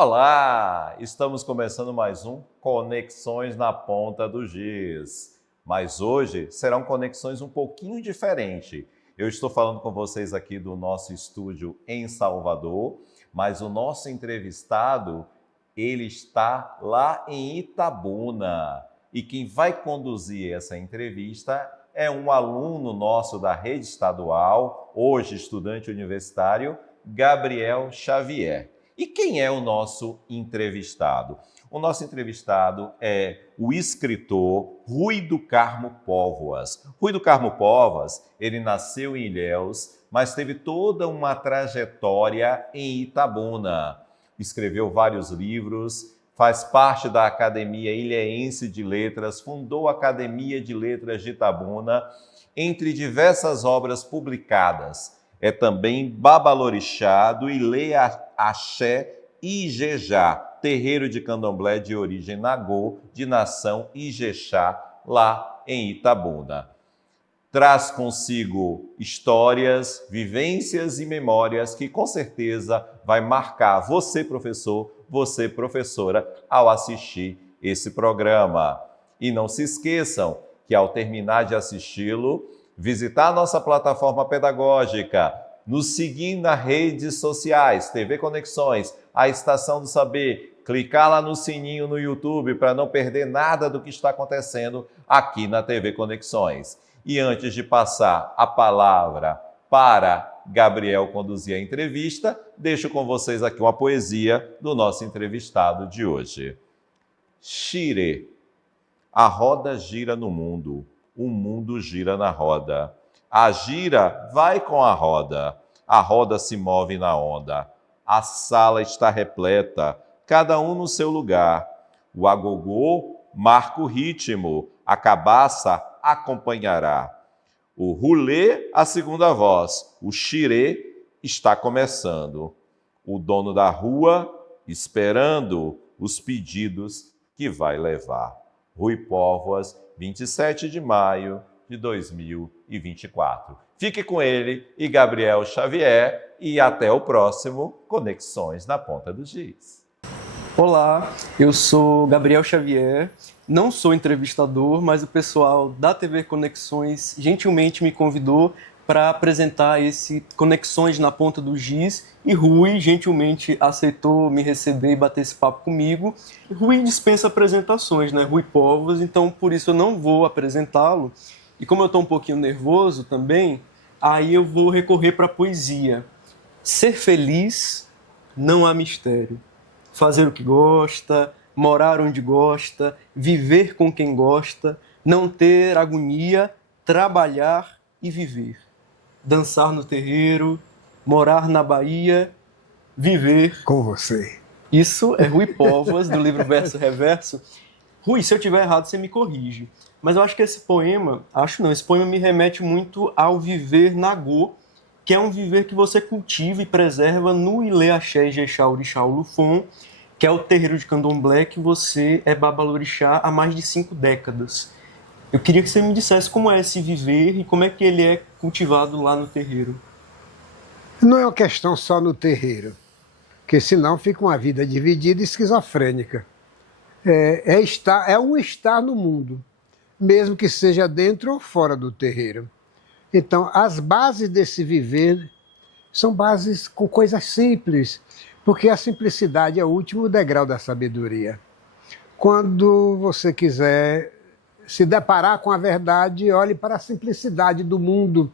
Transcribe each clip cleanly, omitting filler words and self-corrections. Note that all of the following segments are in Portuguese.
Olá! Estamos começando mais um Conexões na Ponta do Giz. Mas hoje serão conexões um pouquinho diferentes. Eu estou falando com vocês aqui do nosso estúdio em Salvador, mas o nosso entrevistado, ele está lá em Itabuna. E quem vai conduzir essa entrevista é um aluno nosso da rede estadual, hoje estudante universitário, Gabriel Xavier. E quem é o nosso entrevistado? O nosso entrevistado é o escritor Rui do Carmo Póvoas. Rui do Carmo Póvoas, ele nasceu em Ilhéus, mas teve toda uma trajetória em Itabuna. Escreveu vários livros, faz parte da Academia Ilhéense de Letras, fundou a Academia de Letras de Itabuna, entre diversas obras publicadas. É também babalorixá do Ilê Axé Ijejá, terreiro de candomblé de origem nagô, de nação Ijexá, lá em Itabuna. Traz consigo histórias, vivências e memórias que com certeza vai marcar você, professor, você, professora, ao assistir esse programa. E não se esqueçam que ao terminar de assisti-lo, visitar a nossa plataforma pedagógica, nos seguir nas redes sociais, TV Conexões, a Estação do Saber, clicar lá no sininho no YouTube para não perder nada do que está acontecendo aqui na TV Conexões. E antes de passar a palavra para Gabriel conduzir a entrevista, deixo com vocês aqui uma poesia do nosso entrevistado de hoje. Xirê. A roda gira no mundo, o mundo gira na roda. A gira vai com a roda se move na onda. A sala está repleta, cada um no seu lugar. O agogô marca o ritmo, a cabaça acompanhará. O rulê, a segunda voz, o xirê está começando. O dono da rua esperando os pedidos que vai levar. Rui Póvoas, 27 de maio de 2024. Fique com ele e Gabriel Xavier e até o próximo Conexões na Ponta do Giz. Olá, eu sou Gabriel Xavier, não sou entrevistador, mas o pessoal da TV Conexões gentilmente me convidou para apresentar esse Conexões na Ponta do Giz e Rui gentilmente aceitou me receber e bater esse papo comigo. Rui dispensa apresentações, né? Rui Póvoas, então por isso eu não vou apresentá-lo. E como eu estou um pouquinho nervoso também, aí eu vou recorrer para a poesia. Ser feliz não há mistério. Fazer o que gosta, morar onde gosta, viver com quem gosta, não ter agonia, trabalhar e viver. Dançar no terreiro, morar na Bahia, viver com você. Isso é Rui Póvoas, do livro Verso Reverso. Rui, se eu estiver errado, você me corrige. Mas eu acho que esse poema me remete muito ao viver nagô, que é um viver que você cultiva e preserva no Ilê Axé Ijexá Orixá Olufon, que é o terreiro de candomblé que você é babalorixá há mais de 5 décadas. Eu queria que você me dissesse como é esse viver e como é que ele é cultivado lá no terreiro. Não é uma questão só no terreiro, porque senão fica uma vida dividida e esquizofrênica. É um estar no mundo, mesmo que seja dentro ou fora do terreiro. Então, as bases desse viver são bases com coisas simples, porque a simplicidade é o último degrau da sabedoria. Quando você quiser se deparar com a verdade, olhe para a simplicidade do mundo.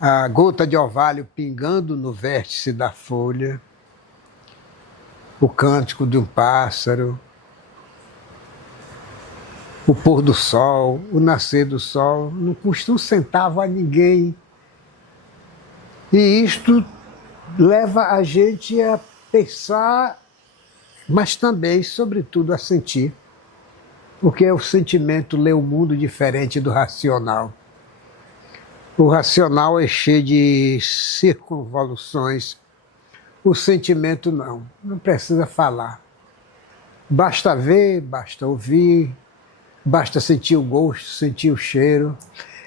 A gota de orvalho pingando no vértice da folha, o cântico de um pássaro, o pôr do sol, o nascer do sol, não custa um centavo a ninguém. E isto leva a gente a pensar, mas também, sobretudo, a sentir. Porque o sentimento lê o mundo diferente do racional. O racional é cheio de circunvoluções. O sentimento não precisa falar. Basta ver, basta ouvir, basta sentir o gosto, sentir o cheiro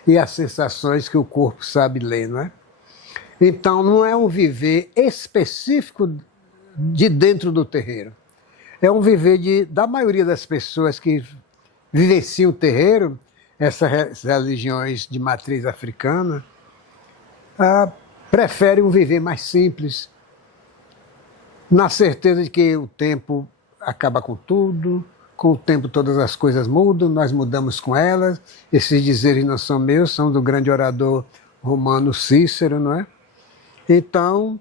e as sensações que o corpo sabe ler, não é? Então, não é um viver específico de dentro do terreiro. É um viver da maioria das pessoas que vivenciam o terreiro, essas religiões de matriz africana, preferem um viver mais simples, na certeza de que o tempo acaba com o tempo todas as coisas mudam, nós mudamos com elas. Esses dizeres não são meus, são do grande orador romano Cícero, não é? Então,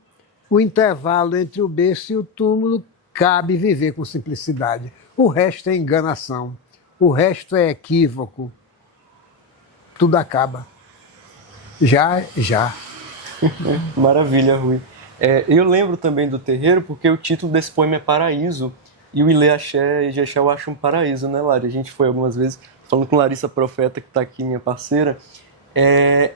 o intervalo entre o berço e o túmulo cabe viver com simplicidade. O resto é enganação, o resto é equívoco. Tudo acaba. Já. Maravilha, Rui. Eu lembro também do terreiro porque o título desse poema é Paraíso, e o Ilê Axé e Jexé eu acho um paraíso, né, Lari? A gente foi algumas vezes falando com Larissa Profeta, que está aqui, minha parceira,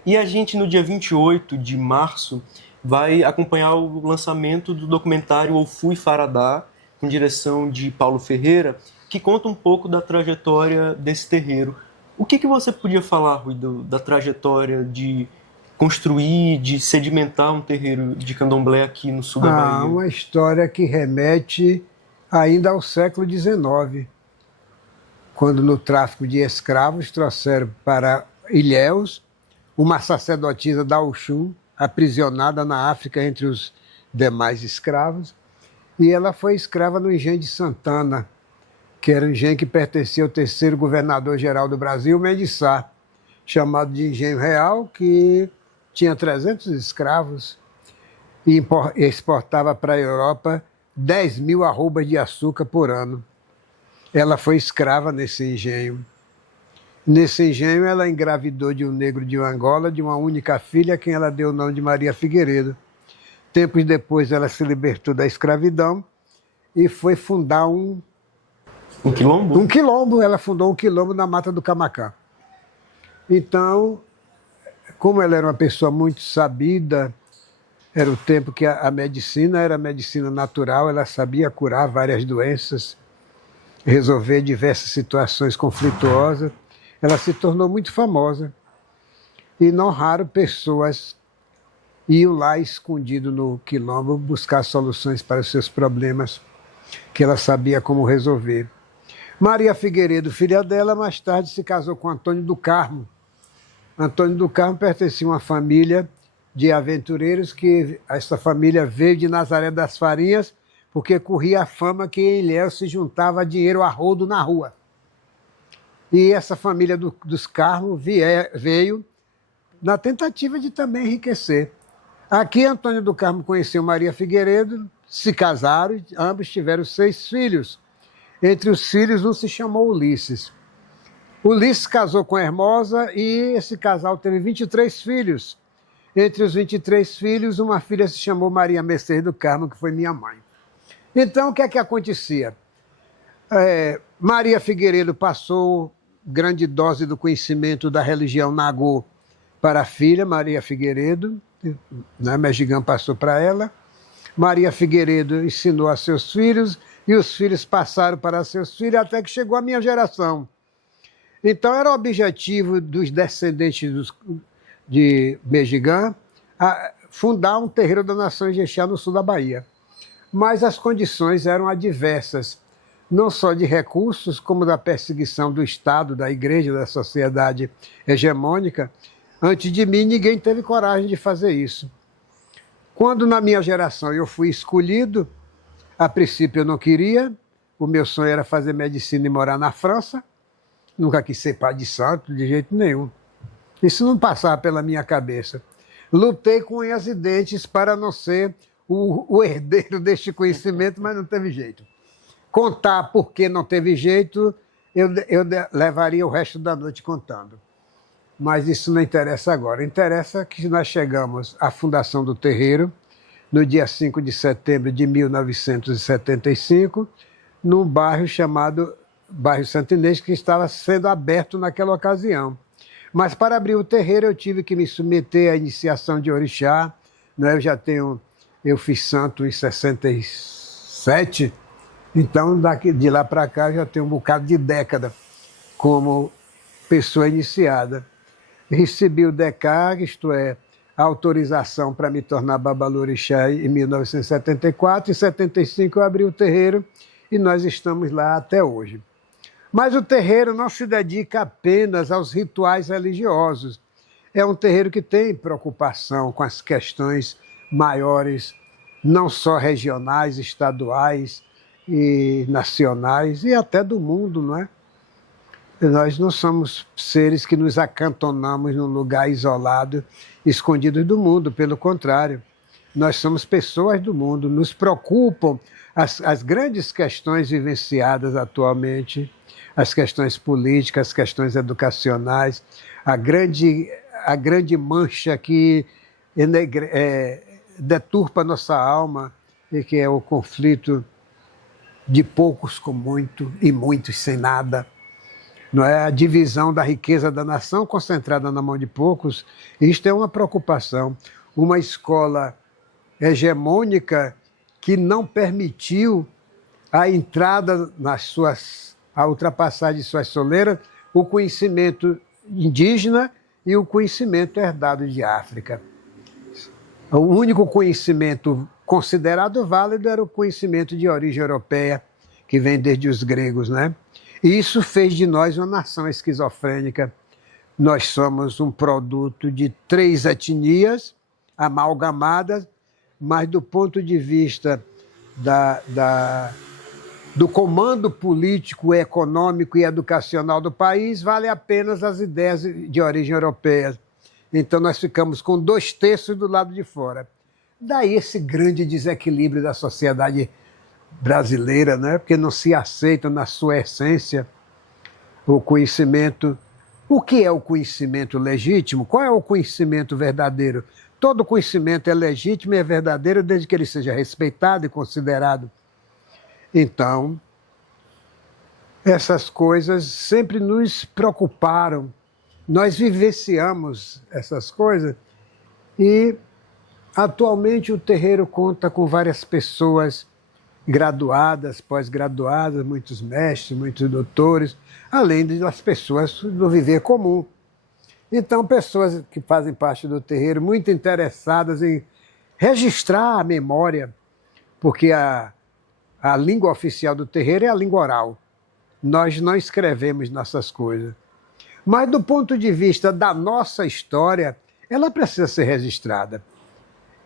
e a gente no dia 28 de março vai acompanhar o lançamento do documentário O Fui Faradá, com direção de Paulo Ferreira, que conta um pouco da trajetória desse terreiro. O que você podia falar, Rui, da trajetória de construir, de sedimentar um terreiro de candomblé aqui no sul da Bahia? Uma história que remete ainda ao século XIX, quando no tráfico de escravos trouxeram para Ilhéus uma sacerdotisa da Oxum, aprisionada na África entre os demais escravos, e ela foi escrava no engenho de Santana, que era um engenho que pertencia ao terceiro governador-geral do Brasil, Mendes Sá, chamado de Engenho Real, que tinha 300 escravos e exportava para a Europa 10 mil arrobas de açúcar por ano. Ela foi escrava nesse engenho. Nesse engenho, ela engravidou de um negro de Angola, de uma única filha, a quem ela deu o nome de Maria Figueiredo. Tempos depois, ela se libertou da escravidão e foi fundar um quilombo? Um quilombo. Ela fundou um quilombo na Mata do Camacá. Então, como ela era uma pessoa muito sabida, era o tempo que a medicina era medicina natural, ela sabia curar várias doenças, resolver diversas situações conflituosas. Ela se tornou muito famosa. E não raro pessoas iam lá escondido no quilombo buscar soluções para os seus problemas, que ela sabia como resolver. Maria Figueiredo, filha dela, mais tarde se casou com Antônio do Carmo. Antônio do Carmo pertencia a uma família de aventureiros, que essa família veio de Nazaré das Farinhas, porque corria a fama que em Ilhéus se juntava dinheiro a rodo na rua. E essa família dos Carmo veio na tentativa de também enriquecer. Aqui, Antônio do Carmo conheceu Maria Figueiredo, se casaram, ambos tiveram 6 filhos. Entre os filhos, um se chamou Ulisses. Ulisses casou com Hermosa e esse casal teve 23 filhos. Entre os 23 filhos, uma filha se chamou Maria Mercedes do Carmo, que foi minha mãe. Então, o que é que acontecia? Maria Figueiredo passou grande dose do conhecimento da religião Nagô para a filha, Maria Figueiredo, né? Mexigã passou para ela. Maria Figueiredo ensinou a seus filhos e os filhos passaram para seus filhos até que chegou a minha geração. Então, era o objetivo dos descendentes de Mexigã fundar um terreiro da Nação Ijexá no sul da Bahia. Mas as condições eram adversas, não só de recursos, como da perseguição do Estado, da igreja, da sociedade hegemônica. Antes de mim, ninguém teve coragem de fazer isso. Quando, na minha geração, eu fui escolhido, a princípio eu não queria, o meu sonho era fazer medicina e morar na França, nunca quis ser pai de santo, de jeito nenhum. Isso não passava pela minha cabeça. Lutei com unhas e dentes para não ser o herdeiro deste conhecimento, mas não teve jeito. Contar por que não teve jeito, eu levaria o resto da noite contando. Mas isso não interessa agora. Interessa que nós chegamos à fundação do terreiro, no dia 5 de setembro de 1975, num bairro chamado Bairro Santo Inês, que estava sendo aberto naquela ocasião. Mas para abrir o terreiro eu tive que me submeter à iniciação de orixá, né? Eu fiz santo em 67, então de lá para cá já tenho um bocado de década como pessoa iniciada. Recebi o DECAG, isto é, a autorização para me tornar babalorixá em 1974. Em 75 eu abri o terreiro e nós estamos lá até hoje. Mas o terreiro não se dedica apenas aos rituais religiosos. É um terreiro que tem preocupação com as questões maiores, não só regionais, estaduais e nacionais, e até do mundo, não é? Nós não somos seres que nos acantonamos num lugar isolado, escondidos do mundo, pelo contrário. Nós somos pessoas do mundo, nos preocupam as grandes questões vivenciadas atualmente, as questões políticas, as questões educacionais, a grande mancha que deturpa nossa alma, e que é o conflito de poucos com muito e muitos sem nada. Não é a divisão da riqueza da nação concentrada na mão de poucos. Isto é uma preocupação. Uma escola hegemônica que não permitiu a entrada a ultrapassagem de suas soleiras, o conhecimento indígena e o conhecimento herdado de África. O único conhecimento considerado válido era o conhecimento de origem europeia, que vem desde os gregos, né? E isso fez de nós uma nação esquizofrênica. Nós somos um produto de 3 etnias amalgamadas, mas do ponto de vista do comando político, econômico e educacional do país, vale apenas as ideias de origem europeia. Então nós ficamos com 2/3 do lado de fora. Daí esse grande desequilíbrio da sociedade brasileira, né? Porque não se aceita na sua essência o conhecimento. O que é o conhecimento legítimo? Qual é o conhecimento verdadeiro? Todo conhecimento é legítimo e é verdadeiro desde que ele seja respeitado e considerado. Então, essas coisas sempre nos preocuparam. Nós vivenciamos essas coisas e, atualmente, o terreiro conta com várias pessoas graduadas, pós-graduadas, muitos mestres, muitos doutores, além das pessoas do viver comum. Então, pessoas que fazem parte do terreiro, muito interessadas em registrar a memória, porque a língua oficial do terreiro é a língua oral. Nós não escrevemos nossas coisas. Mas, do ponto de vista da nossa história, ela precisa ser registrada.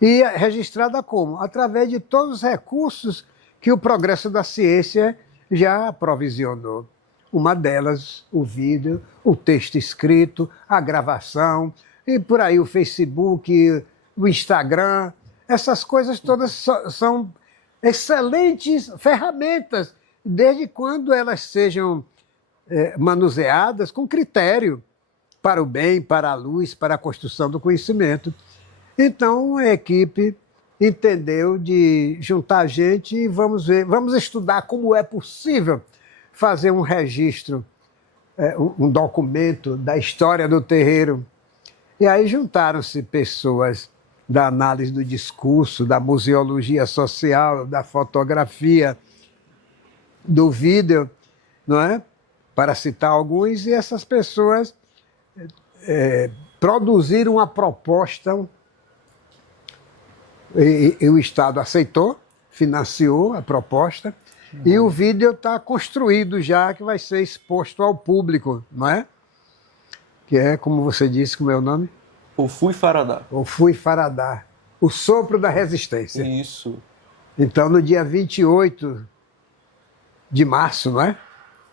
E registrada como? Através de todos os recursos que o progresso da ciência já aprovisionou. Uma delas, o vídeo, o texto escrito, a gravação, e por aí o Facebook, o Instagram. Essas coisas todas são excelentes ferramentas, desde quando elas sejam manuseadas com critério para o bem, para a luz, para a construção do conhecimento. Então, a equipe entendeu de juntar gente e vamos estudar como é possível fazer um registro, um documento da história do terreiro. E aí juntaram-se pessoas da análise do discurso, da museologia social, da fotografia, do vídeo, não é? Para citar alguns, e essas pessoas produziram uma proposta e o Estado aceitou, financiou a proposta, e o vídeo está construído já, que vai ser exposto ao público, não é? Que é, como você disse, como é o nome? O Fui Faradar. O Fui Faradar, o sopro da resistência. Isso. Então, no dia 28 de março, não é?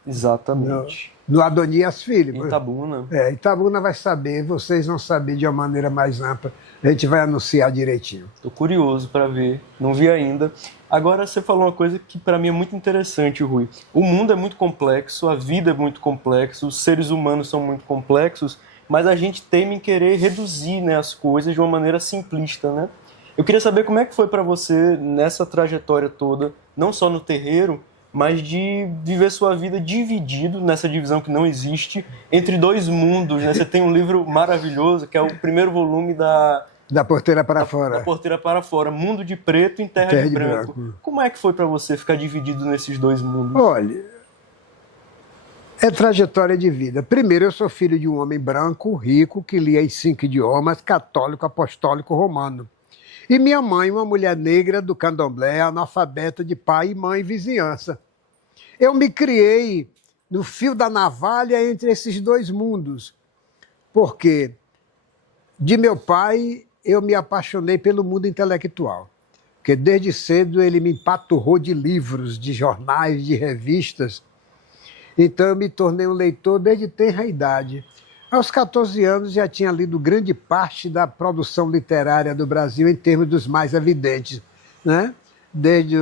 Exatamente. No Adonias Filho. Em Itabuna. Itabuna vai saber, vocês vão saber de uma maneira mais ampla. A gente vai anunciar direitinho. Estou curioso para ver, não vi ainda. Agora, você falou uma coisa que para mim é muito interessante, Rui. O mundo é muito complexo, a vida é muito complexa, os seres humanos são muito complexos, mas a gente teme em querer reduzir, né, as coisas de uma maneira simplista, né? Eu queria saber como é que foi para você nessa trajetória toda, não só no terreiro, mas de viver sua vida dividido, nessa divisão que não existe, entre 2 mundos, né? Você tem um livro maravilhoso, que é o primeiro volume Da porteira para fora. Da porteira para fora, Mundo de Preto em Terra de Branco. Como é que foi para você ficar dividido nesses 2 mundos? Olha, É trajetória de vida. Primeiro, eu sou filho de um homem branco, rico, que lia em 5 idiomas, católico, apostólico, romano. E minha mãe, uma mulher negra do candomblé, analfabeta de pai, mãe e vizinhança. Eu me criei no fio da navalha entre esses dois mundos, porque de meu pai eu me apaixonei pelo mundo intelectual, porque desde cedo ele me empaturrou de livros, de jornais, de revistas. Então eu me tornei um leitor desde tenra idade. Aos 14 anos já tinha lido grande parte da produção literária do Brasil em termos dos mais evidentes, né? Desde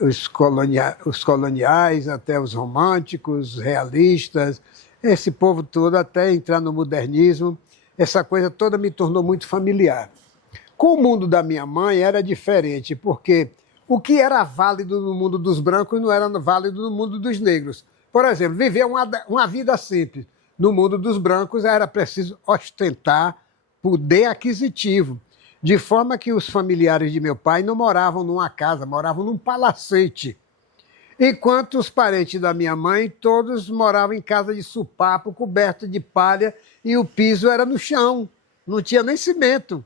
os coloniais até os românticos, realistas, esse povo todo até entrar no modernismo, essa coisa toda me tornou muito familiar. Com o mundo da minha mãe era diferente, porque o que era válido no mundo dos brancos não era válido no mundo dos negros. Por exemplo, viver uma vida simples. No mundo dos brancos era preciso ostentar poder aquisitivo, de forma que os familiares de meu pai não moravam numa casa, moravam num palacete. Enquanto os parentes da minha mãe, todos moravam em casa de supapo, coberto de palha, e o piso era no chão, não tinha nem cimento.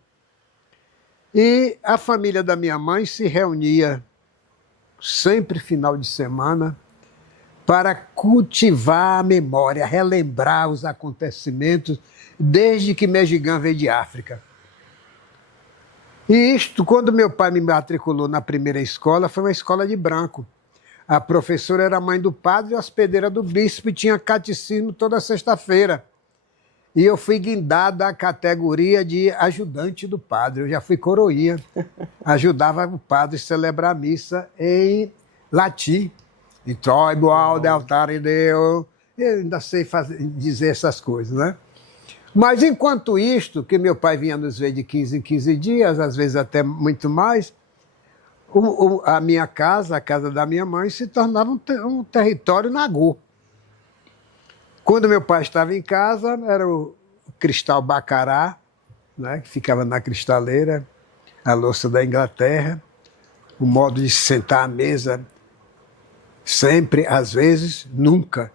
E a família da minha mãe se reunia sempre final de semana para cultivar a memória, relembrar os acontecimentos desde que Mejigã veio de África. E isto, quando meu pai me matriculou na primeira escola, foi uma escola de branco. A professora era mãe do padre e hospedeira do bispo e tinha catecismo toda sexta-feira. E eu fui guindado à categoria de ajudante do padre. Eu já fui coroinha. Ajudava o padre a celebrar a missa em latim. E troibo alde altare Deo. Eu ainda sei dizer essas coisas, né? Mas enquanto isto, que meu pai vinha nos ver de 15 em 15 dias, às vezes até muito mais, a minha casa, a casa da minha mãe, se tornava um território nagô. Quando meu pai estava em casa, era o cristal Bacará, né, que ficava na cristaleira, a louça da Inglaterra, o modo de se sentar à mesa, sempre, às vezes, nunca.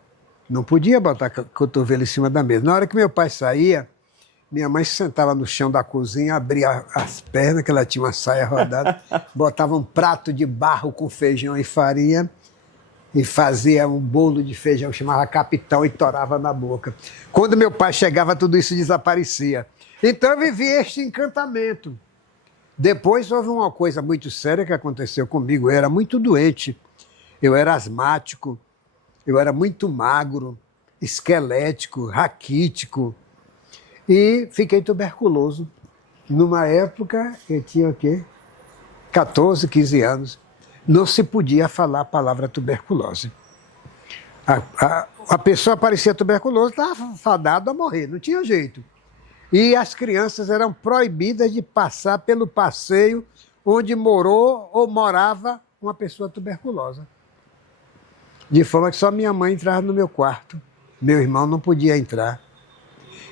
Não podia botar cotovelo em cima da mesa. Na hora que meu pai saía, minha mãe se sentava no chão da cozinha, abria as pernas, que ela tinha uma saia rodada, botava um prato de barro com feijão e farinha e fazia um bolo de feijão, chamava capitão, e torava na boca. Quando meu pai chegava, tudo isso desaparecia. Então eu vivi este encantamento. Depois houve uma coisa muito séria que aconteceu comigo. Eu era muito doente, eu era asmático, eu era muito magro, esquelético, raquítico. E fiquei tuberculoso. Numa época, eu tinha o quê? 14, 15 anos. Não se podia falar a palavra tuberculose. A pessoa parecia tuberculosa, estava fadada a morrer, não tinha jeito. E as crianças eram proibidas de passar pelo passeio onde morou ou morava uma pessoa tuberculosa. De forma que só minha mãe entrava no meu quarto. Meu irmão não podia entrar.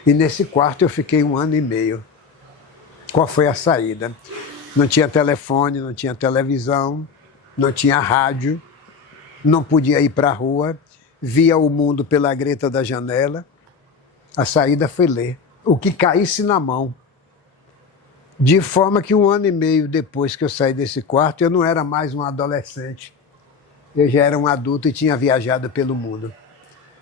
E nesse quarto eu fiquei 1 ano e meio. Qual foi a saída? Não tinha telefone, não tinha televisão, não tinha rádio, não podia ir para a rua, via o mundo pela greta da janela. A saída foi ler o que caísse na mão. De forma que 1 ano e meio depois que eu saí desse quarto, eu não era mais um adolescente. Eu já era um adulto e tinha viajado pelo mundo.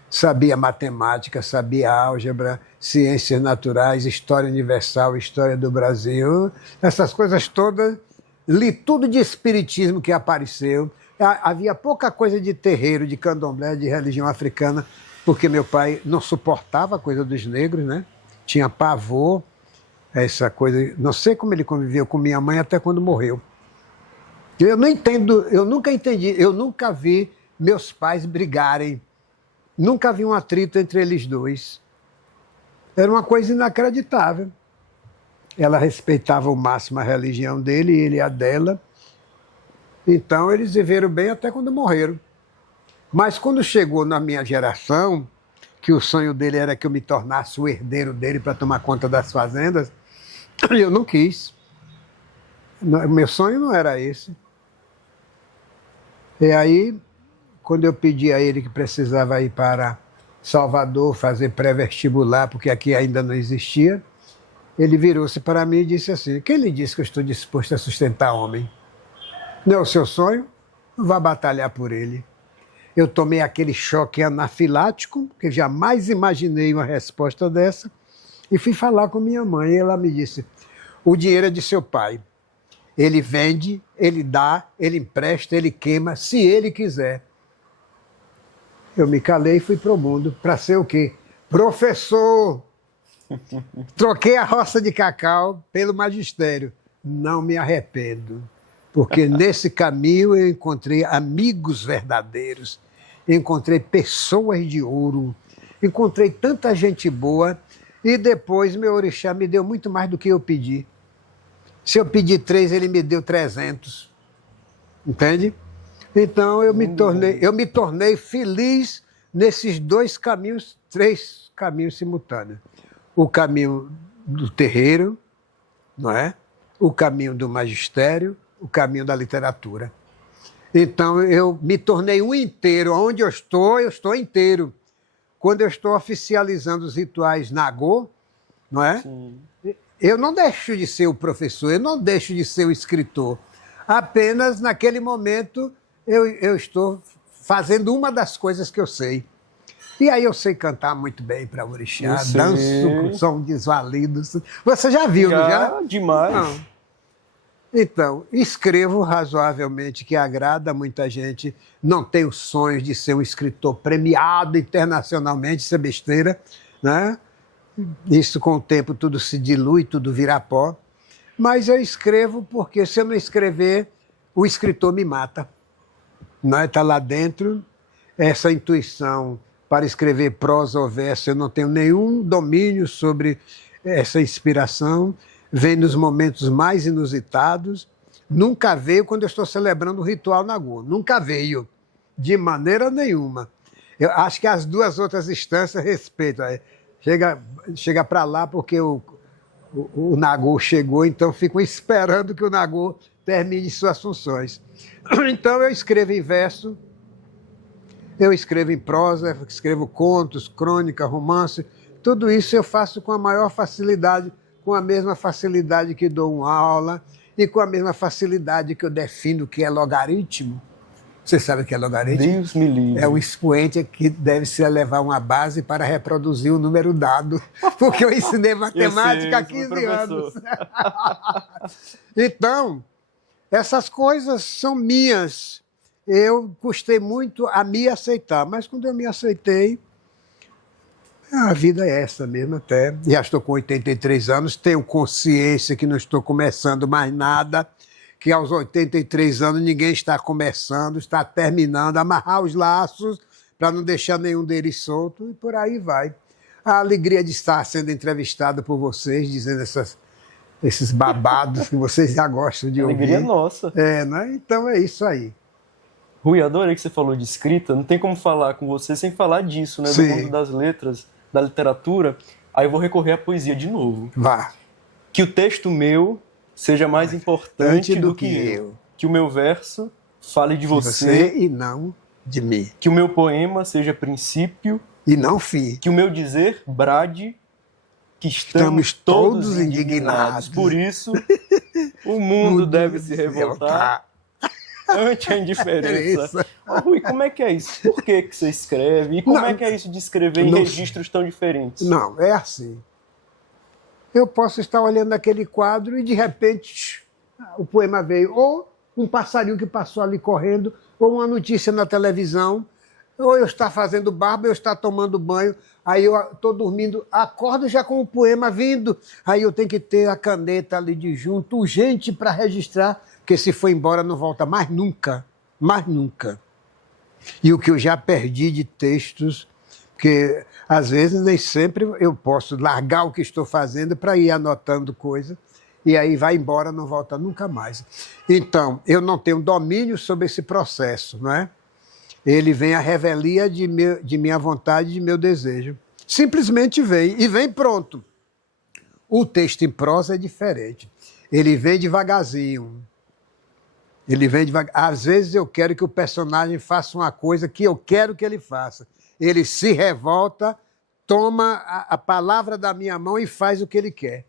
Sabia matemática, sabia álgebra, ciências naturais, história universal, história do Brasil, essas coisas todas. Li tudo de espiritismo que apareceu. Havia pouca coisa de terreiro, de candomblé, de religião africana, porque meu pai não suportava a coisa dos negros, né? Tinha pavor, essa coisa. Não sei como ele conviveu com minha mãe até quando morreu. Eu não entendo, eu nunca entendi, eu nunca vi meus pais brigarem. Nunca vi um atrito entre eles dois. Era uma coisa inacreditável. Ela respeitava ao máximo a religião dele e ele a dela. Então eles viveram bem até quando morreram. Mas quando chegou na minha geração, que o sonho dele era que eu me tornasse o herdeiro dele para tomar conta das fazendas, eu não quis. Meu sonho não era esse. E aí, quando eu pedi a ele que precisava ir para Salvador fazer pré-vestibular, porque aqui ainda não existia, ele virou-se para mim e disse assim: quem lhe disse que eu estou disposto a sustentar homem? Não é o seu sonho? Vá batalhar por ele. Eu tomei aquele choque anafilático, que jamais imaginei uma resposta dessa, e fui falar com minha mãe. E ela me disse: o dinheiro é de seu pai. Ele vende, ele dá, ele empresta, ele queima, se ele quiser. Eu me calei e fui pro mundo. Para ser o quê? Professor! Troquei a roça de cacau pelo magistério. Não me arrependo, porque nesse caminho eu encontrei amigos verdadeiros, encontrei pessoas de ouro, encontrei tanta gente boa, e depois meu orixá me deu muito mais do que eu pedi. Se eu pedi 3, ele me deu 300. Entende? Então eu me tornei feliz nesses 2 caminhos, 3 caminhos simultâneos. O caminho do terreiro, não é? O caminho do magistério, o caminho da literatura. Então eu me tornei um inteiro. Onde eu estou inteiro. Quando eu estou oficializando os rituais Nagô, não é? Sim. Eu não deixo de ser o professor, eu não deixo de ser o escritor. Apenas naquele momento eu estou fazendo uma das coisas que eu sei. E aí eu sei cantar muito bem para orixá, danço com som desvalido. Você já viu, não já? Demais. Não. Então, escrevo razoavelmente, que agrada muita gente. Não tenho sonhos de ser um escritor premiado internacionalmente, isso é besteira, né? Isso, com o tempo, tudo se dilui, tudo vira pó. Mas eu escrevo porque, se eu não escrever, o escritor me mata. Está lá dentro, essa intuição para escrever prosa ou verso. Eu não tenho nenhum domínio sobre essa inspiração. Vem nos momentos mais inusitados. Nunca veio quando eu estou celebrando o ritual Nagô. Nunca veio, de maneira nenhuma. Eu acho que as 2 outras instâncias respeitam. Chega para lá porque o Nagô chegou, então ficam esperando que o Nagô termine suas funções. Então eu escrevo em verso, eu escrevo em prosa, escrevo contos, crônica, romance. Tudo isso eu faço com a maior facilidade, com a mesma facilidade que dou uma aula e com a mesma facilidade que eu defino o que é logaritmo. Você sabe o que é logaritmo? Deus me livre. É um expoente que deve se levar uma base para reproduzir o número dado. Porque eu ensinei matemática há 15 anos. Então, essas coisas são minhas. Eu custei muito a me aceitar, mas quando eu me aceitei, a vida é essa mesmo até. Já estou com 83 anos, tenho consciência que não estou começando mais nada, que aos 83 anos ninguém está começando, está terminando, amarrar os laços para não deixar nenhum deles solto, e por aí vai. A alegria de estar sendo entrevistado por vocês, dizendo esses babados que vocês já gostam de ouvir. Alegria nossa. Né? Então é isso aí. Rui, adorei que você falou de escrita. Não tem como falar com você sem falar disso, né? Sim. Do mundo das letras, da literatura. Aí eu vou recorrer à poesia de novo. Vá. Que o texto meu seja mais importante do que eu. Que o meu verso fale de você e não de mim. Que o meu poema seja princípio e não fim. Que o meu dizer brade que estamos todos indignados. Por isso, o mundo deve se revoltar ante a indiferença. Rui, como é que é isso? Por que você escreve? E como é que é isso de escrever em registros tão diferentes? Não, é assim. Eu posso estar olhando aquele quadro e, de repente, o poema veio. Ou um passarinho que passou ali correndo, ou uma notícia na televisão, ou eu estar fazendo barba, eu estar tomando banho, aí eu estou dormindo, acordo já com o poema vindo, aí eu tenho que ter a caneta ali de junto, urgente para registrar, porque se for embora não volta mais nunca, mais nunca. E o que eu já perdi de textos, porque às vezes nem sempre eu posso largar o que estou fazendo para ir anotando coisa, e aí vai embora, não volta nunca mais. Então, eu não tenho domínio sobre esse processo, não é? Ele vem à revelia de minha vontade, de meu desejo. Simplesmente vem, e vem pronto. O texto em prosa é diferente. Ele vem devagarzinho. Ele vem devagar. Às vezes eu quero que o personagem faça uma coisa que eu quero que ele faça. Ele se revolta, toma a palavra da minha mão e faz o que ele quer.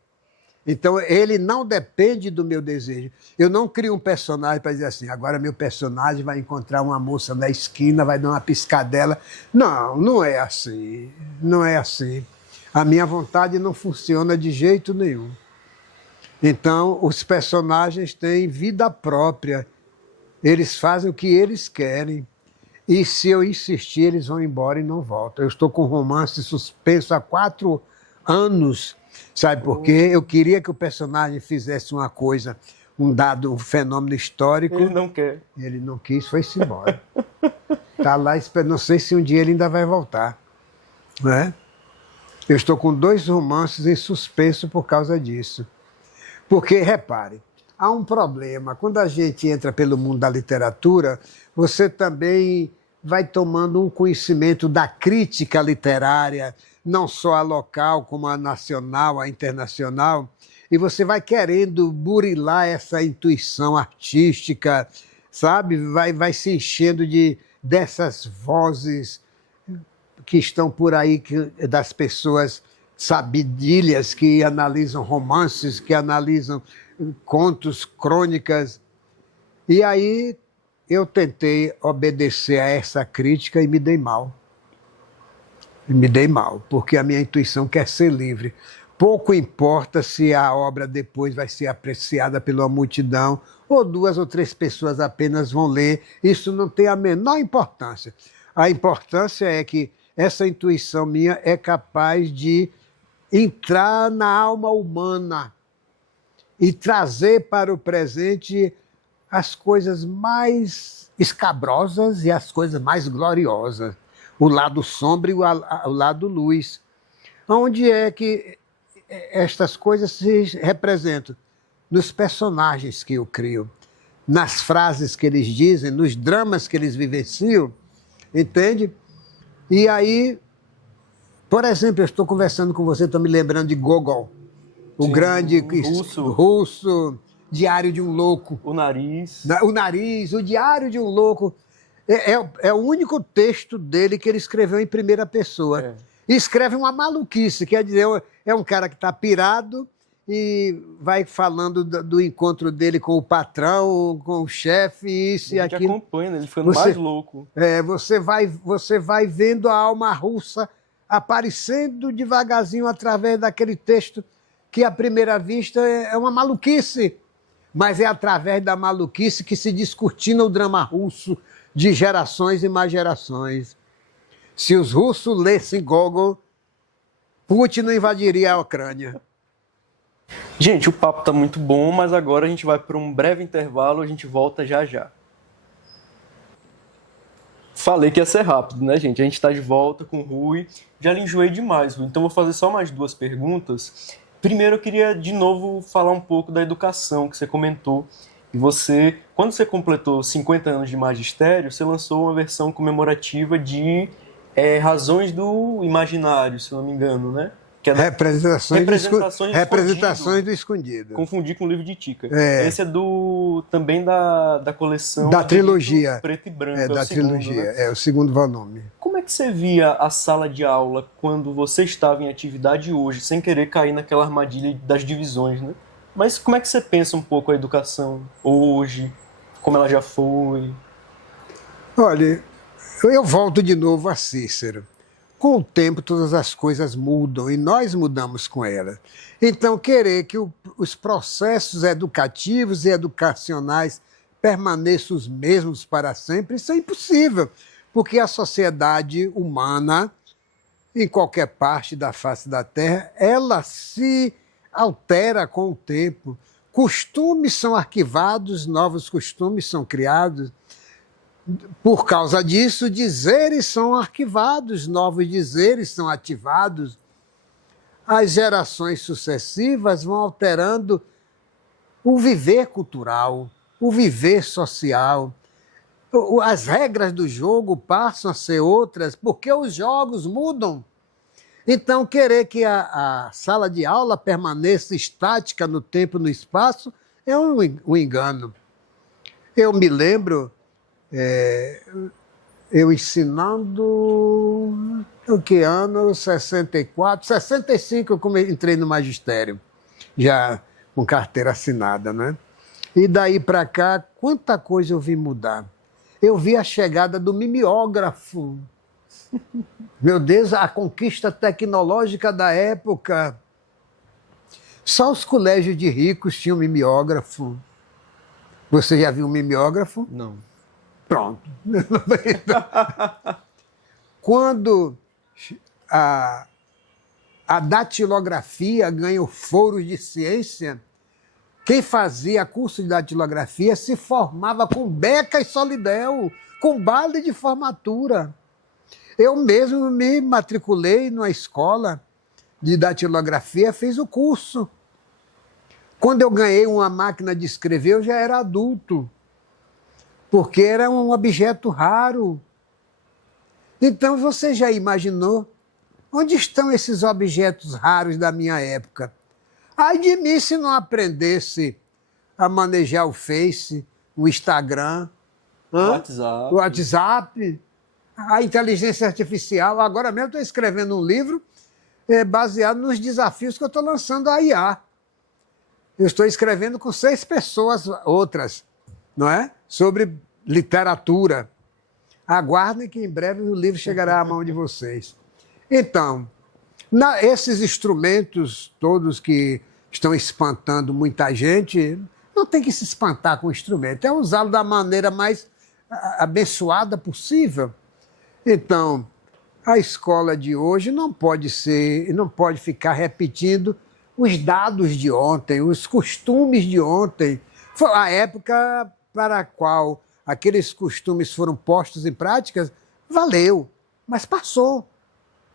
Então, ele não depende do meu desejo. Eu não crio um personagem para dizer assim, agora meu personagem vai encontrar uma moça na esquina, vai dar uma piscadela. Não, não é assim. Não é assim. A minha vontade não funciona de jeito nenhum. Então, os personagens têm vida própria. Eles fazem o que eles querem. E se eu insistir, eles vão embora e não voltam. Eu estou com romance suspenso há 4 anos. Sabe por quê? Eu queria que o personagem fizesse uma coisa, um fenômeno histórico. Ele não quer. Ele não quis, foi-se embora. Está lá esperando. Não sei se um dia ele ainda vai voltar. Não é? Eu estou com 2 romances em suspenso por causa disso. Porque, repare, há um problema. Quando a gente entra pelo mundo da literatura, você também vai tomando um conhecimento da crítica literária, não só a local, como a nacional, a internacional, e você vai querendo burilar essa intuição artística, sabe? Vai se enchendo dessas vozes que estão por aí, das pessoas sabidilhas que analisam romances, que analisam contos, crônicas. E aí eu tentei obedecer a essa crítica e me dei mal. Me dei mal, porque a minha intuição quer ser livre. Pouco importa se a obra depois vai ser apreciada pela multidão, ou 2 ou 3 pessoas apenas vão ler. Isso não tem a menor importância. A importância é que essa intuição minha é capaz de entrar na alma humana e trazer para o presente as coisas mais escabrosas e as coisas mais gloriosas. O lado sombra e o lado luz. Onde é que estas coisas se representam? Nos personagens que eu crio, nas frases que eles dizem, nos dramas que eles vivenciam, entende? E aí, por exemplo, eu estou conversando com você, estou me lembrando de Gogol, o grande russo, Diário de um Louco. O Nariz. O Nariz, o Diário de um Louco. É o único texto dele que ele escreveu em primeira pessoa. É. E escreve uma maluquice, quer dizer, é um cara que está pirado e vai falando do encontro dele com o patrão, com o chefe, isso e aquilo. A gente acompanha, ele ficando mais louco. Você vai vendo a alma russa aparecendo devagarzinho através daquele texto que, à primeira vista, é uma maluquice. Mas é através da maluquice que se descortina o drama russo de gerações e mais gerações. Se os russos lessem Gogol, Putin não invadiria a Ucrânia. Gente, o papo tá muito bom, mas agora a gente vai para um breve intervalo, a gente volta já já. Falei que ia ser rápido, né, gente? A gente tá de volta com o Rui. Já lhe enjoei demais, Rui, então vou fazer só mais 2 perguntas. Primeiro, eu queria de novo falar um pouco da educação que você comentou. E você, quando você completou 50 anos de magistério, você lançou uma versão comemorativa de Razões do Imaginário, se não me engano, né? Que é Representações do Escondido. Confundi com o livro de Tica. Esse é também da coleção... Da trilogia. Preto e branco. Da trilogia, né? É o segundo volume. Como é que você via a sala de aula quando você estava em atividade hoje, sem querer cair naquela armadilha das divisões, né? Mas como é que você pensa um pouco a educação hoje, como ela já foi? Olha, eu volto de novo a Cícero. Com o tempo, todas as coisas mudam e nós mudamos com elas. Então, querer que os processos educativos e educacionais permaneçam os mesmos para sempre, isso é impossível, porque a sociedade humana, em qualquer parte da face da Terra, ela se altera com o tempo. Costumes são arquivados, novos costumes são criados. Por causa disso, dizeres são arquivados, novos dizeres são ativados. As gerações sucessivas vão alterando o viver cultural, o viver social. As regras do jogo passam a ser outras, porque os jogos mudam. Então, querer que a sala de aula permaneça estática no tempo e no espaço é um engano. Eu me lembro, eu ensinando, o que ano? 64, 65 eu entrei no magistério, já com carteira assinada, né? E daí para cá, quanta coisa eu vi mudar. Eu vi a chegada do mimeógrafo. Meu Deus, a conquista tecnológica da época. Só os colégios de ricos tinham mimeógrafo. Você já viu um mimeógrafo? Não. Pronto. Quando a datilografia ganhou foro de ciência, quem fazia curso de datilografia se formava com beca e solidel, com balde de formatura. Eu mesmo me matriculei numa escola de datilografia, fiz o curso. Quando eu ganhei uma máquina de escrever, eu já era adulto, porque era um objeto raro. Então você já imaginou onde estão esses objetos raros da minha época? Ai de mim se não aprendesse a manejar o Face, o Instagram, WhatsApp. o WhatsApp, a inteligência artificial. Agora mesmo estou escrevendo um livro baseado nos desafios que eu estou lançando à IA. Eu estou escrevendo com 6 pessoas outras, não é? Sobre literatura. Aguardem que em breve o livro chegará à mão de vocês. Então, esses instrumentos todos que estão espantando muita gente, não tem que se espantar com o instrumento, é usá-lo da maneira mais abençoada possível. Então, a escola de hoje não pode ficar repetindo os dados de ontem, os costumes de ontem. Foi a época para a qual aqueles costumes foram postos em práticas, valeu, mas passou.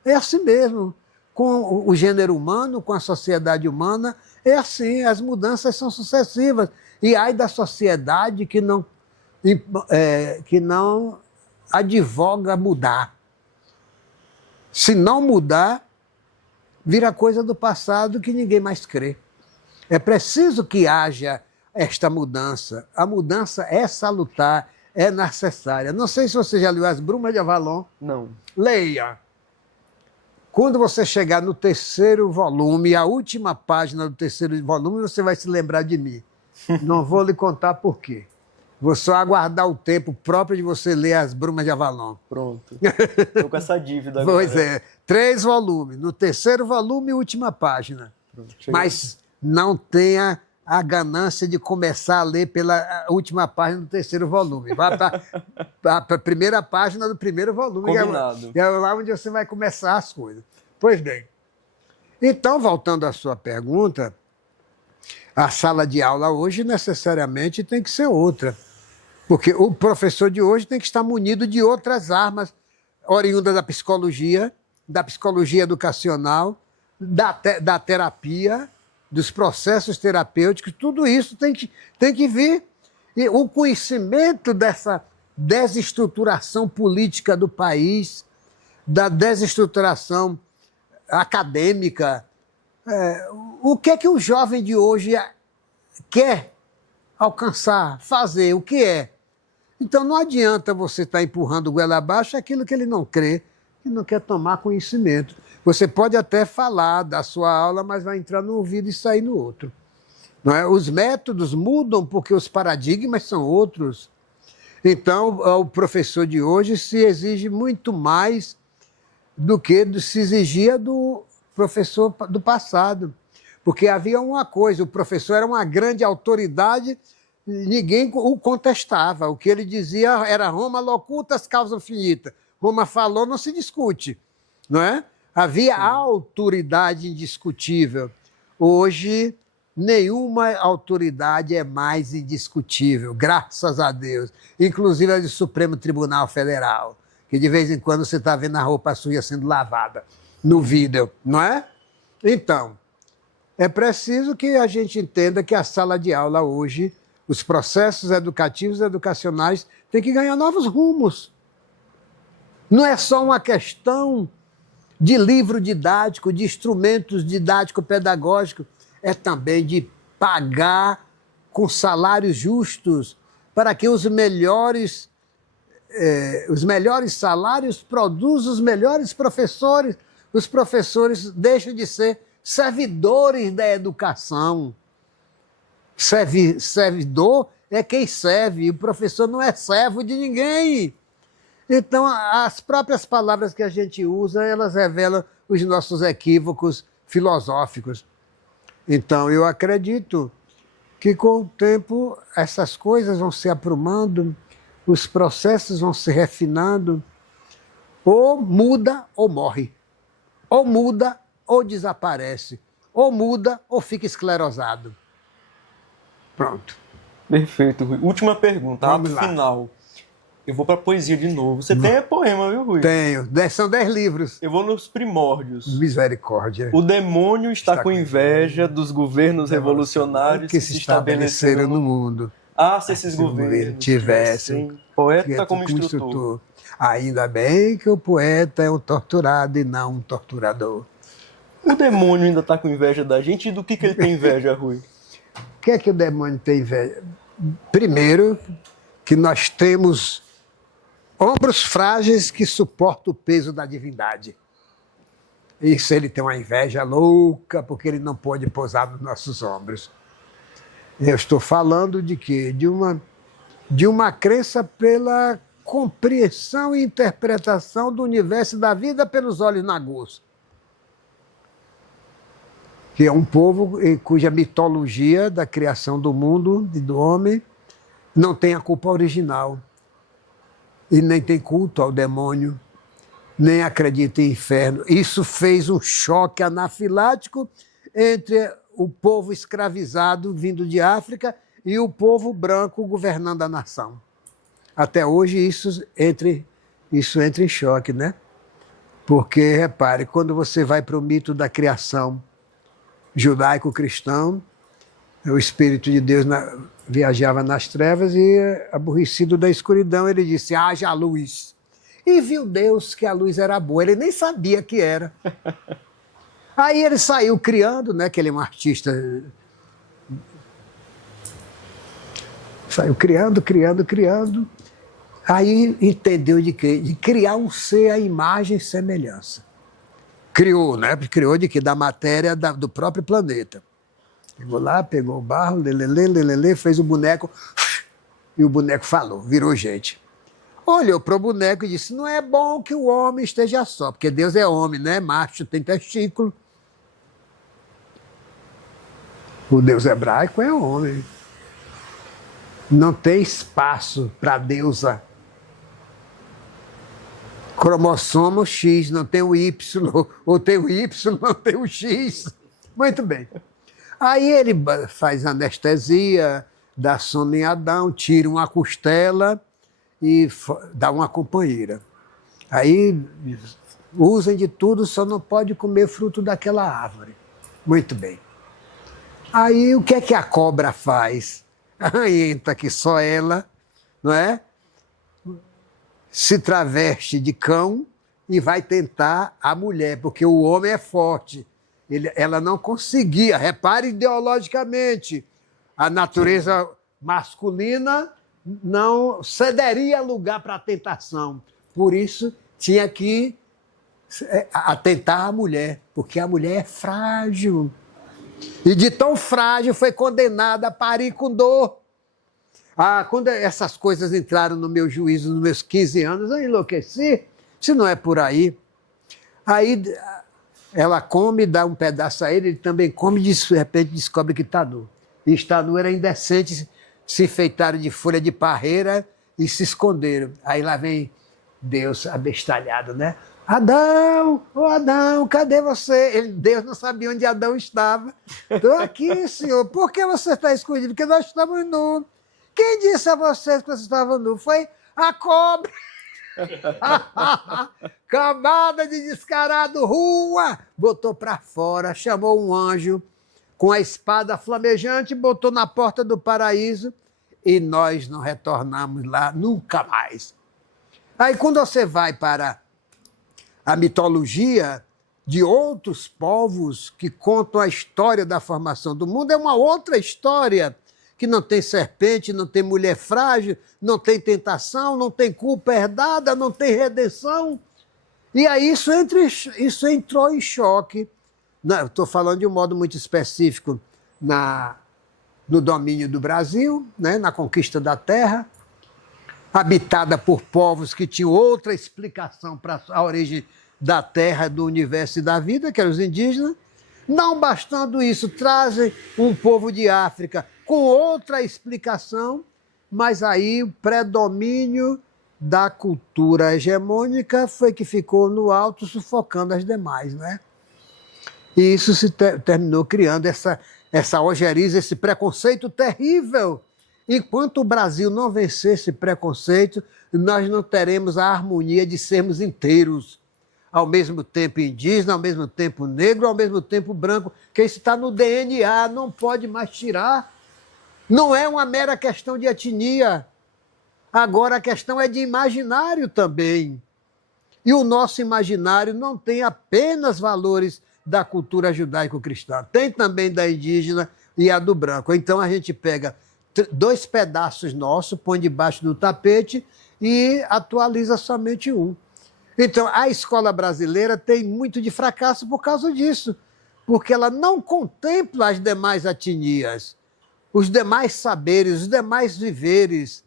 É assim mesmo. Com o gênero humano, com a sociedade humana, é assim, as mudanças são sucessivas. E ai da sociedade que não advoga mudar. Se não mudar, vira coisa do passado que ninguém mais crê. É preciso que haja esta mudança. A mudança é salutar, é necessária. Não sei se você já leu As Brumas de Avalon. Não. Leia. Quando você chegar no 3º volume, a última página do 3º volume, você vai se lembrar de mim. Não vou lhe contar por quê. Vou só aguardar o tempo próprio de você ler As Brumas de Avalon. Pronto. Estou com essa dívida agora. Pois é. 3 volumes. No 3º volume, última página. Pronto, mas não tenha a ganância de começar a ler pela última página do 3º volume. Vá para a primeira página do 1º volume. Combinado. É lá onde você vai começar as coisas. Pois bem. Então, voltando à sua pergunta, a sala de aula hoje necessariamente tem que ser outra. Porque o professor de hoje tem que estar munido de outras armas oriundas da psicologia educacional, da terapia, dos processos terapêuticos, tudo isso tem que vir. E o conhecimento dessa desestruturação política do país, da desestruturação acadêmica, o que é que o jovem de hoje quer alcançar, fazer, o que é? Então não adianta você estar empurrando goela abaixo aquilo que ele não crê, que não quer tomar conhecimento. Você pode até falar da sua aula, mas vai entrar no ouvido e sair no outro. Não é? Os métodos mudam porque os paradigmas são outros. Então, o professor de hoje se exige muito mais do que se exigia do professor do passado. Porque havia uma coisa, o professor era uma grande autoridade, ninguém o contestava. O que ele dizia era Roma locutas causa finita. Roma falou, não se discute, não é? Havia autoridade indiscutível. Hoje, nenhuma autoridade é mais indiscutível, graças a Deus. Inclusive a do Supremo Tribunal Federal, que de vez em quando você está vendo a roupa suja sendo lavada no vídeo, não é? Então, é preciso que a gente entenda que a sala de aula hoje, os processos educativos e educacionais têm que ganhar novos rumos. Não é só uma questão de livro didático, de instrumentos didático-pedagógicos, é também de pagar com salários justos para que os melhores salários produzam os melhores professores. Os professores deixam de ser servidores da educação. Servidor é quem serve, e o professor não é servo de ninguém. Então, as próprias palavras que a gente usa, elas revelam os nossos equívocos filosóficos. Então, eu acredito que com o tempo essas coisas vão se aprumando, os processos vão se refinando, ou muda ou morre, ou muda ou desaparece, ou muda ou fica esclerosado. Pronto. Perfeito, Rui. Última pergunta, Vamos ato lá. final. Eu vou para poesia de novo. Você tem poema, viu, Rui? Tenho. São 10 livros. Eu vou nos primórdios. Misericórdia. O demônio está Está com com inveja dos governos revolucionários que se estabeleceram no mundo. Ah, se esses governos tivessem poeta como instrutor. Ainda bem que o poeta é um torturado e não um torturador. O demônio ainda está com inveja da gente, e do que ele tem inveja, Rui? O que é que o demônio tem inveja? Primeiro, que nós temos ombros frágeis que suportam o peso da divindade. Isso ele tem uma inveja louca, porque ele não pode pousar nos nossos ombros. Eu estou falando de quê? De uma crença pela compreensão e interpretação do universo e da vida pelos olhos nagôs. Que é um povo cuja mitologia da criação do mundo e do homem não tem a culpa original. E nem tem culto ao demônio, nem acredita em inferno. Isso fez um choque anafilático entre o povo escravizado vindo de África e o povo branco governando a nação. Até hoje isso entra em choque, né? Porque, repare, quando você vai para o mito da criação judaico-cristão, o Espírito de Deus viajava nas trevas e, aborrecido da escuridão, ele disse, haja luz. E viu Deus que a luz era boa, ele nem sabia que era. Aí ele saiu criando, né, que ele é um artista. Saiu criando. Aí entendeu de quê? De criar um ser à imagem e semelhança. Criou, né? Criou de quê? Da matéria do próprio planeta. Chegou lá, pegou o barro, lelele, fez o boneco, e o boneco falou, virou gente. Olhou para o boneco e disse, não é bom que o homem esteja só, porque Deus é homem, né? Macho tem testículo. O Deus hebraico é homem. Não tem espaço para a deusa. Cromossomo X, não tem o Y, ou tem o Y, não tem o X. Muito bem. Aí ele faz anestesia, dá sono em Adão, tira uma costela e dá uma companheira. Aí usam de tudo, só não pode comer fruto daquela árvore. Muito bem. Aí o que é que a cobra faz? Aí entra que só ela, não é? Se traveste de cão e vai tentar a mulher, porque o homem é forte. Ela não conseguia, repare ideologicamente, a natureza masculina não cederia lugar para a tentação. Por isso, tinha que atentar à mulher, porque a mulher é frágil. E de tão frágil foi condenada a parir com dor. Quando essas coisas entraram no meu juízo, nos meus 15 anos, eu enlouqueci. Se não é por aí. Aí ela come, dá um pedaço a ele também come e de repente descobre que está nu. E está nu, era indecente, se enfeitaram de folha de parreira e se esconderam. Aí lá vem Deus abestalhado, né? Adão, ô Adão, cadê você? Deus não sabia onde Adão estava. Estou aqui, senhor. Por que você está escondido? Porque nós estamos nus. Quem disse a vocês que vocês estavam nus? Foi a cobra. Camada de descarado, rua! Botou para fora, chamou um anjo com a espada flamejante, botou na porta do paraíso e nós não retornamos lá nunca mais. Aí quando você vai para a mitologia de outros povos que contam a história da formação do mundo, é uma outra história que não tem serpente, não tem mulher frágil, não tem tentação, não tem culpa herdada, não tem redenção. E aí isso entrou em choque. Estou falando de um modo muito específico no domínio do Brasil, né, na conquista da terra, habitada por povos que tinham outra explicação para a origem da terra, do universo e da vida, que eram os indígenas. Não bastando isso, trazem um povo de África com outra explicação, mas aí o predomínio da cultura hegemônica foi que ficou no alto, sufocando as demais, né? E isso terminou criando essa ojeriza, esse preconceito terrível. Enquanto o Brasil não vencer esse preconceito, nós não teremos a harmonia de sermos inteiros, ao mesmo tempo indígena, ao mesmo tempo negro, ao mesmo tempo branco, que isso está no DNA, não pode mais tirar. Não é uma mera questão de etnia. Agora a questão é de imaginário também. E o nosso imaginário não tem apenas valores da cultura judaico-cristã, tem também da indígena e a do branco. Então a gente pega 2 pedaços nossos, põe debaixo do tapete e atualiza somente um. Então a escola brasileira tem muito de fracasso por causa disso, porque ela não contempla as demais etnias, os demais saberes, os demais viveres.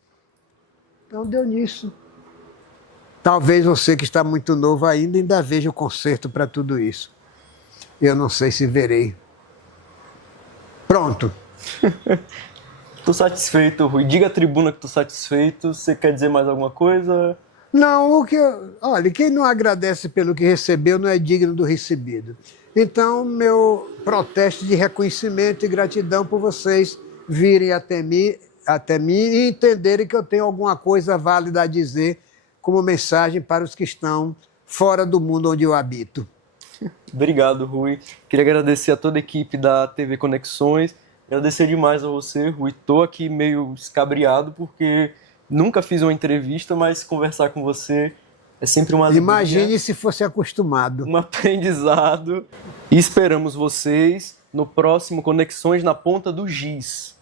Então deu nisso. Talvez você que está muito novo ainda veja o conserto para tudo isso. Eu não sei se verei. Pronto. Estou satisfeito, Rui. Diga à tribuna que estou satisfeito. Você quer dizer mais alguma coisa? Não, olha, quem não agradece pelo que recebeu não é digno do recebido. Então, meu protesto de reconhecimento e gratidão por vocês virem até mim e entenderem que eu tenho alguma coisa válida a dizer como mensagem para os que estão fora do mundo onde eu habito. Obrigado, Rui. Queria agradecer a toda a equipe da TV Conexões. Agradecer demais a você, Rui. Estou aqui meio escabriado porque nunca fiz uma entrevista, mas conversar com você é sempre uma alegria. Imagine se fosse acostumado. Um aprendizado. E esperamos vocês no próximo Conexões na Ponta do Giz.